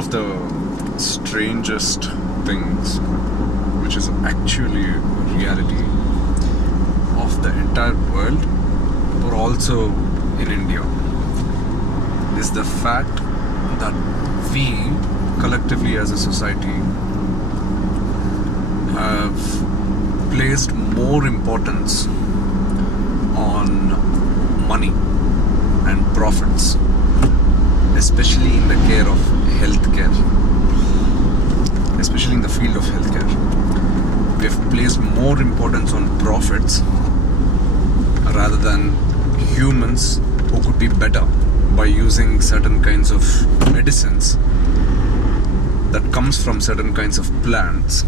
of the strangest things, which is actually a reality of the entire world, but also in India, is the fact that we collectively as a society have placed more importance on money and profits, especially in the care of healthcare, especially in the field of healthcare. We have placed more importance on profits rather than humans who could be better by using certain kinds of medicines that comes from certain kinds of plants,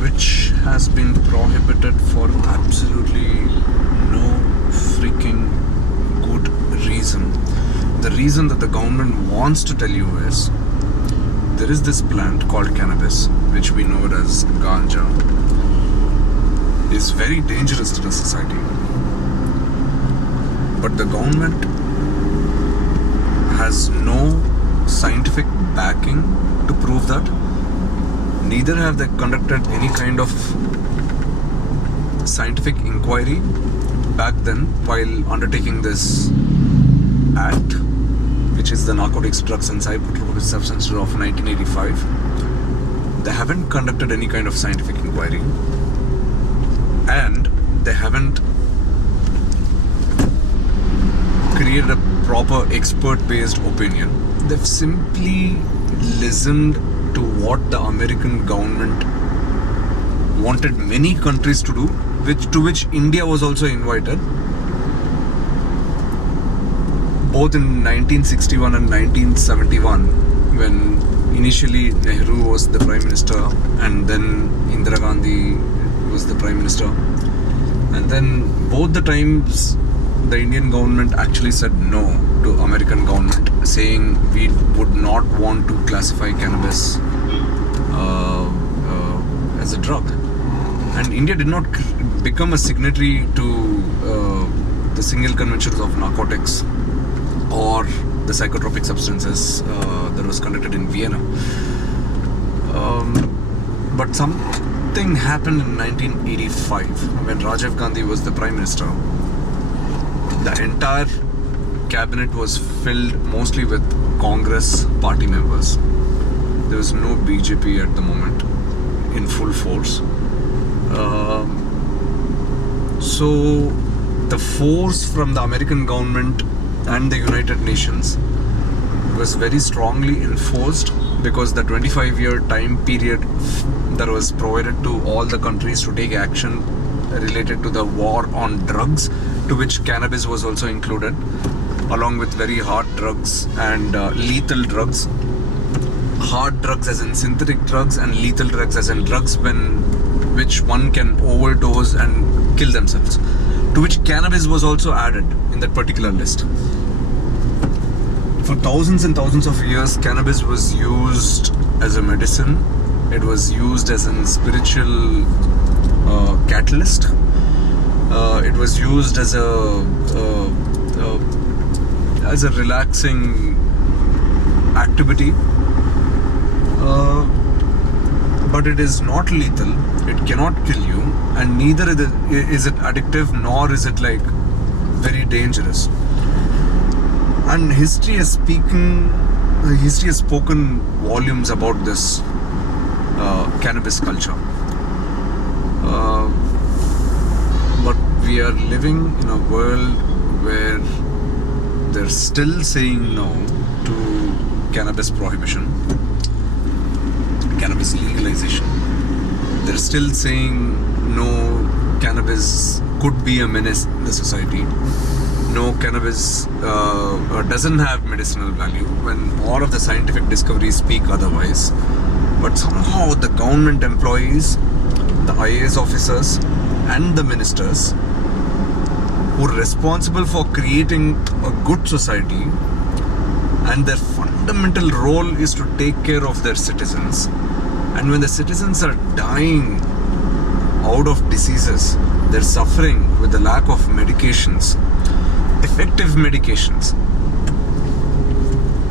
which has been prohibited for absolutely no freaking good reason. The reason that the government wants to tell you is, there is this plant called cannabis, which we know it as ganja, is very dangerous to the society. But the government has no scientific backing to prove that. Neither have they conducted any kind of scientific inquiry back then while undertaking this act, which is the Narcotics, Drugs and Psychotropic Substances Law of 1985. They haven't conducted any kind of scientific inquiry, and they haven't created a proper expert-based opinion. They've simply listened to what the American government wanted many countries to do, to which India was also invited, both in 1961 and 1971, when initially Nehru was the Prime Minister and then Indira Gandhi was the Prime Minister. And then both the times the Indian government actually said no to American government, saying we would not want to classify cannabis as a drug. And India did not become a signatory to the single conventions of narcotics or the psychotropic substances that was conducted in Vienna. But something happened in 1985 when Rajiv Gandhi was the Prime Minister. The entire cabinet was filled mostly with Congress party members. There was no BJP at the moment in full force. So the force from the American government and the United Nations was very strongly enforced, because the 25-year time period that was provided to all the countries to take action related to the war on drugs, to which cannabis was also included, along with very hard drugs and lethal drugs. Hard drugs as in synthetic drugs, and lethal drugs as in drugs which one can overdose and kill themselves, to which cannabis was also added in that particular list. For thousands and thousands of years, cannabis was used as a medicine. It was used as a spiritual catalyst. It was used as a relaxing activity. But it is not lethal. It cannot kill you, and neither is it addictive, nor is it like very dangerous. And history has spoken volumes about this cannabis culture. But we are living in a world where they're still saying no to cannabis prohibition, cannabis legalization. They're still saying no, cannabis could be a menace in the society. No, cannabis doesn't have medicinal value, when all of the scientific discoveries speak otherwise. But somehow the government employees, the IAS officers and the ministers who are responsible for creating a good society, and their fundamental role is to take care of their citizens. And when the citizens are dying out of diseases, they're suffering with the lack of medications, effective medications,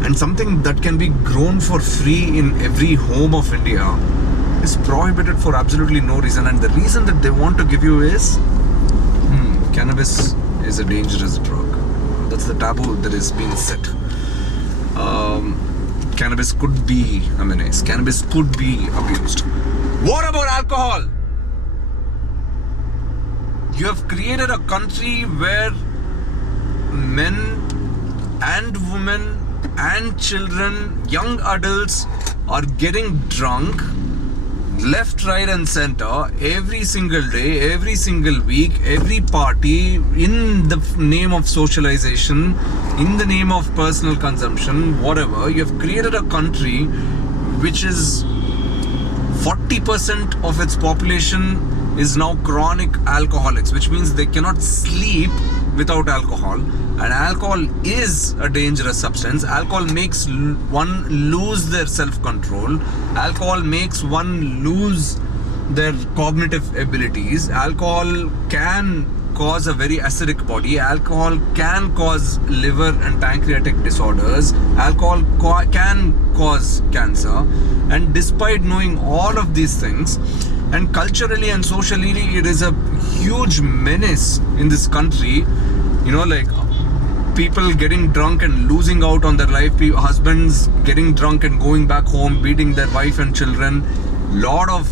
and something that can be grown for free in every home of India is prohibited for absolutely no reason. And the reason that they want to give you is cannabis is a dangerous drug. That's the taboo that is being set. Cannabis could be a menace. Cannabis could be abused. What about alcohol? You have created a country where men and women and children, young adults are getting drunk left, right and center every single day, every single week, every party, in the name of socialization, in the name of personal consumption, whatever. You have created a country which is 40% of its population is now chronic alcoholics, which means they cannot sleep without alcohol. And alcohol is a dangerous substance. Alcohol makes one lose their self-control. Alcohol makes one lose their cognitive abilities. Alcohol can cause a very acidic body. Alcohol can cause liver and pancreatic disorders. Alcohol can cause cancer. And despite knowing all of these things, and culturally and socially, it is a huge menace in this country. You know, like people getting drunk and losing out on their life, husbands getting drunk and going back home, beating their wife and children. Lot of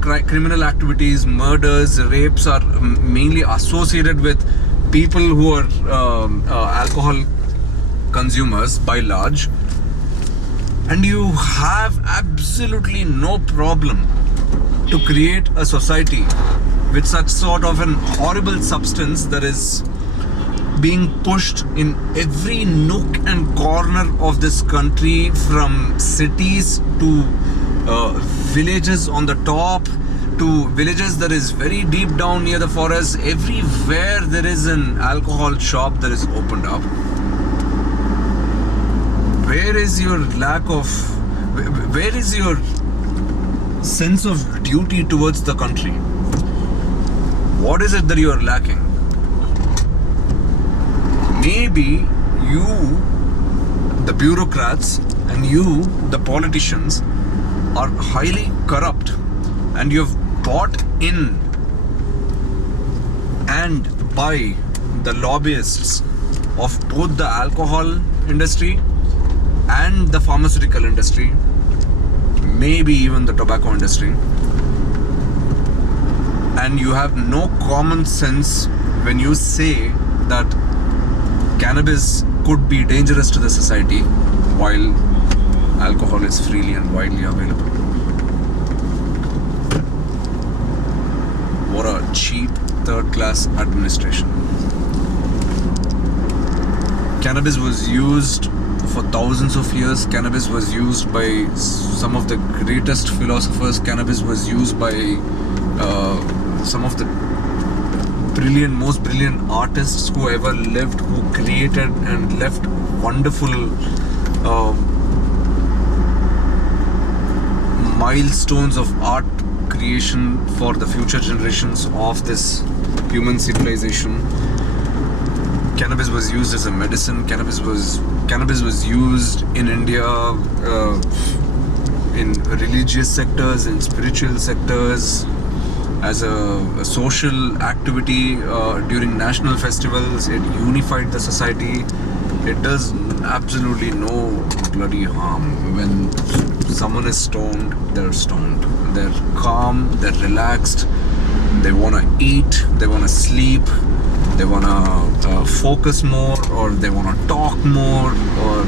criminal activities, murders, rapes are mainly associated with people who are alcohol consumers by large. And you have absolutely no problem to create a society with such sort of an horrible substance that is being pushed in every nook and corner of this country, from cities to villages on the top to villages that is very deep down near the forest. Everywhere there is an alcohol shop that is opened up. Where is your where is your sense of duty towards the country? What is it that you are lacking? Maybe you, the bureaucrats, and you, the politicians, are highly corrupt, and you have bought in and by the lobbyists of both the alcohol industry and the pharmaceutical industry, maybe even the tobacco industry, and you have no common sense when you say that cannabis could be dangerous to the society while alcohol is freely and widely available. What a cheap third-class administration. Cannabis was used for thousands of years. Cannabis was used by some of the greatest philosophers. Cannabis was used by some of the most brilliant artists who ever lived, who created and left wonderful milestones of art creation for the future generations of this human civilization. Cannabis was used as a medicine. Cannabis was used in India in religious sectors, in spiritual sectors, as a social activity during national festivals. It unified the society. It does absolutely no bloody harm. When someone is stoned, they're stoned. They're calm, they're relaxed, they want to eat, they want to sleep, they want to focus more, or they want to talk more, or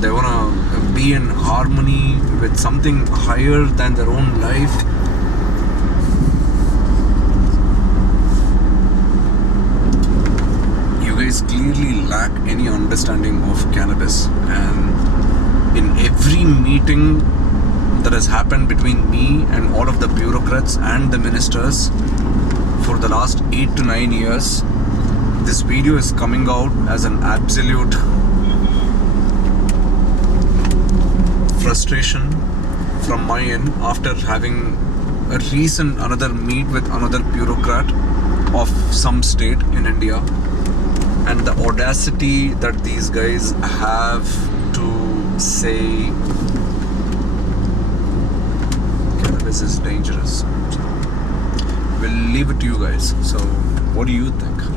they want to be in harmony with something higher than their own life. You guys clearly lack any understanding of cannabis, and in every meeting that has happened between me and all of the bureaucrats and the ministers for the last 8 to 9 years, this video is coming out as an absolute frustration from my end after having a recent another meet with another bureaucrat of some state in India, and the audacity that these guys have to say cannabis is dangerous. So we'll leave it to you guys. So what do you think?